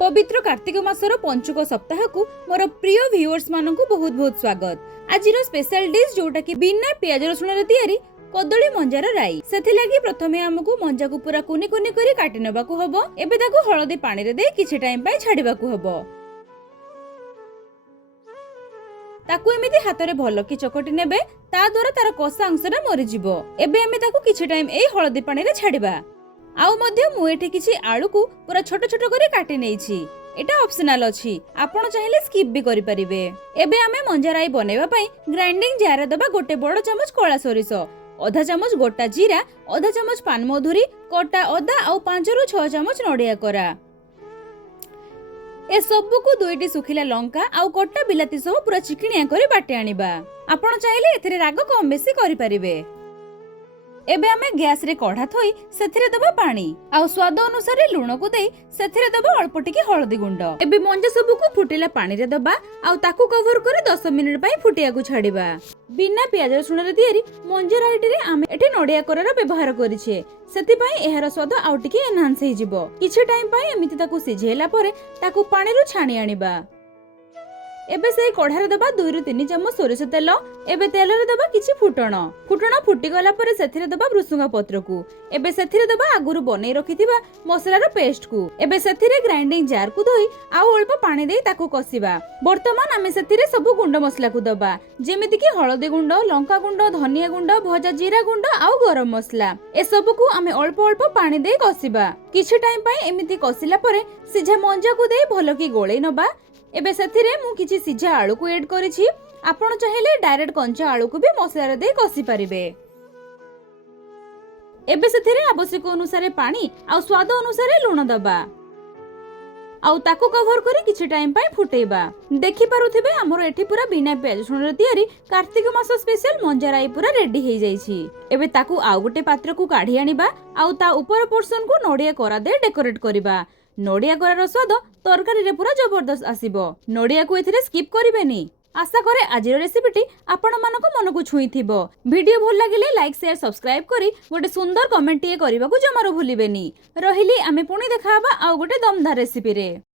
पवित्र कार्तिक मासर पंचुक सप्ताह को मोर प्रिय व्यूअर्स मानक बहुत बहुत स्वागत। आज स्पेशल डिश जोटा कि बिना प्याज रसुण रे तैयारी कदली मंजार राई। सेथि लागि प्रथमे हमकु मंजा को पूरा कुनी कुनी करी काटि नेबाकू हबो। एबे ताकू हळदी पानी रे दे किछि टाइम पय छाडिबाकू हबो। ताकू एमिति हाथ रे भलो कि चकटी नेबे ता द्वारा तार कसा अंशरा मरि जिवो। एबे एमे ताकू किछि टाइम एई हळदी पानी रे छाडिबा। आउ मध्य मु एठी किछि आलू को पूरा छोट छोट करी काटि नेइछि। एटा ऑप्शनल अछि, आपण चाहिले स्किप भी करि परिबे। एबे आमे मंजा राई बनेबा पई ग्राइंडिंग जार दबा गोटे बड़ चमच कळा सरिस, आधा चमच गोटा जीरा, आधा चमच पान मधुरी, कटा अदा आउ 5 रु 6 चमच नडिया करा। ए सबु को दुईटी सुखिला लंका आउ कटा बिलाती सह पूरा चिकनिया करी बाटे आनिबा। आपण चाहिले एथिरे राग कम बेसी करि परिबे। एबे आमे गैस रे कढ़ा थोई सेथिरे दबा पानी आउ स्वाद अनुसार लूण को दे सेथिरे दबा अल्प टिके हळदी गुंड। एबे मंजा सबु को फुटिला पानी रे दबा आउ ताकू कवर करे 10 मिनिट पई फुटिया को छाडिबा। बिना प्याज रसुण रे तयारी मंजा राईटी रे आमे एठी नडिया करार व्यवहार करिछे, सेति पई एहार स्वाद आउ टिके एनहांस हे जिवो। किछि टाइम पई एमिति ताकू सिझेला परे ताकू पानी रु छाणी आनिबा। एबे से कढ़ारे दबा 2 रु 3 चमच सोरिष तेल। एबे तेल रे दबा किछि फुटण फुटी गला परे सेथिरे दबा भृसुंगा पत्र को। एबे सेथिरे दबा आगुरु बनै रखिथिबा मसलार पेस्ट को। एबे सेथिरे ग्राइंडिंग जार को धोई आउ अल्प पानी देई ताकू कसिबा। वर्तमान आमे सेथिरे सब गुंड मसला को दबा, जेमिति कि हळदी गुंड, लंका गुंड, धनिया गुंड, भजा जीरा गुंड आउ गरम मसला। ए सब को आमे अल्प अल्प पानी देई कसिबा। किछि टाइम पई एमिति कसिला परे सिझा मंजा को देई भलो कि गोळै नबा। एबे सेथिरे मु किछि सिझा आलू को ऐड करिछि, आपण चाहिले डायरेक्ट कंचा आलू को भी मसला रे दे कसी परिबे। एबे सेथिरे आवश्यक अनुसार पानी आ स्वाद अनुसार लूण दबा आउ ताको कवर करी किछि टाइम पय फुटेबा। देखि पारुथिबे हमर एठी पूरा बिना प्याज रसुण रे तयारी कार्तिक मास स्पेशल मंजा राई पूरा रेडी हे जाईछि। एबे ताकू आउ गोटे पात्र को काढी आनिबा आउ ता ऊपर पोर्शन को नडिया करा दे डेकोरेट करिबा। नडिया करार स्वाद तरकारी रे पूरा जबरदस्त आसीबो। नडिया को एथिरे स्किप करिबेनी। आशा करे आज रेसिपीटी आपण मानको मन को छुई थिबो। वीडियो भल लागिले लाइक शेयर सब्सक्राइब करी गोटे सुंदर कमेंट टिए करबा को जमारो भूलिबेनी। रहिली आमे पुणी देखाबा आ गोटे दमदार रेसिपी रे।